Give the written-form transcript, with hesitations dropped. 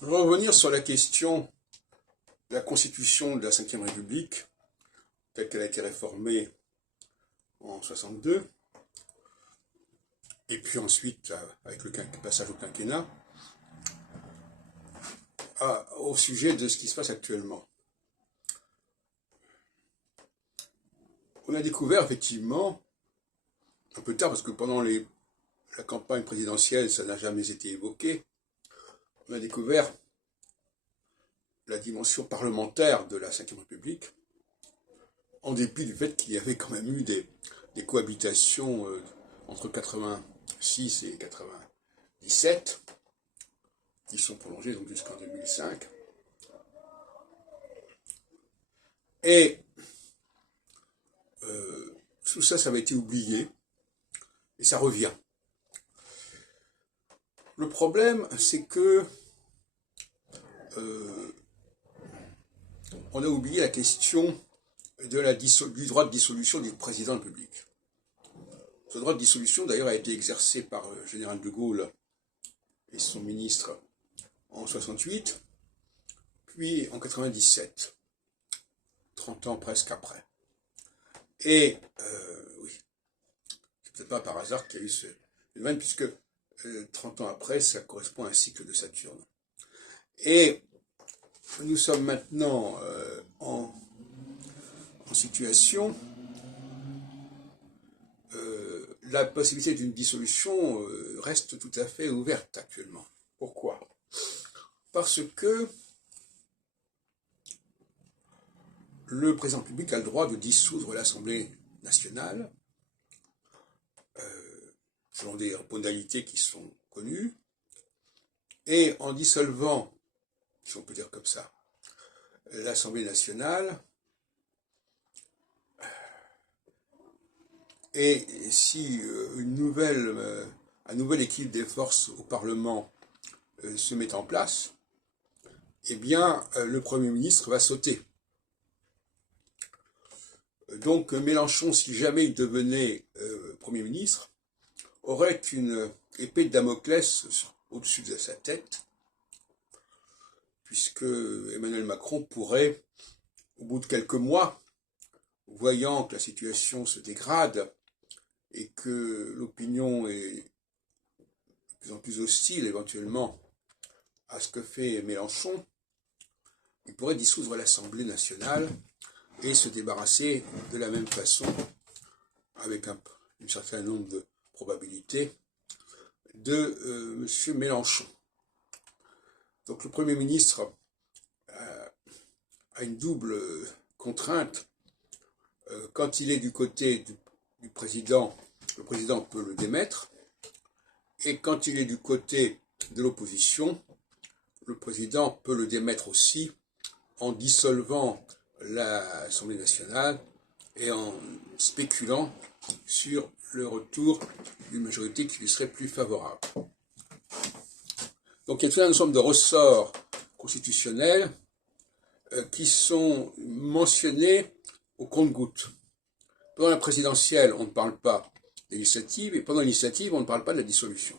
Je vais revenir sur la question de la constitution de la Ve République, telle qu'elle a été réformée en 62, et puis ensuite, avec le passage au quinquennat, au sujet de ce qui se passe actuellement. On a découvert effectivement, un peu tard, parce que pendant la campagne présidentielle, ça n'a jamais été évoqué, on a découvert la dimension parlementaire de la Ve République, en dépit du fait qu'il y avait quand même eu des cohabitations entre 86 et 97, qui sont prolongées donc jusqu'en 2005. Et tout ça, ça avait été oublié, et ça revient. Le problème, c'est que on a oublié la question du droit de dissolution du président de la République. Ce droit de dissolution, d'ailleurs, a été exercé par le général de Gaulle et son ministre en 68, puis en 97, 30 ans presque après. Et oui, c'est peut-être pas par hasard qu'il y a eu ce phénomène, puisque 30 ans après, ça correspond à un cycle de Saturne. Et nous sommes maintenant en situation, la possibilité d'une dissolution reste tout à fait ouverte actuellement. Pourquoi? Parce que le président de la République a le droit de dissoudre l'Assemblée nationale, selon des modalités qui sont connues, et en dissolvant, si on peut dire comme ça, l'Assemblée nationale, et si un nouvel équilibre des forces au Parlement se met en place, eh bien, le Premier ministre va sauter. Donc, Mélenchon, si jamais il devenait Premier ministre, aurait une épée de Damoclès au-dessus de sa tête, puisque Emmanuel Macron pourrait, au bout de quelques mois, voyant que la situation se dégrade et que l'opinion est de plus en plus hostile éventuellement à ce que fait Mélenchon, il pourrait dissoudre l'Assemblée nationale et se débarrasser de la même façon, avec un certain nombre de probabilités, de M. Mélenchon. Donc le Premier ministre a une double contrainte. Quand il est du côté du président, le président peut le démettre, et quand il est du côté de l'opposition, le président peut le démettre aussi en dissolvant l'Assemblée nationale et en spéculant sur le retour d'une majorité qui lui serait plus favorable. Donc il y a tout un ensemble de ressorts constitutionnels qui sont mentionnés au compte-gouttes. Pendant la présidentielle, on ne parle pas de l'initiative, et pendant l'initiative, on ne parle pas de la dissolution.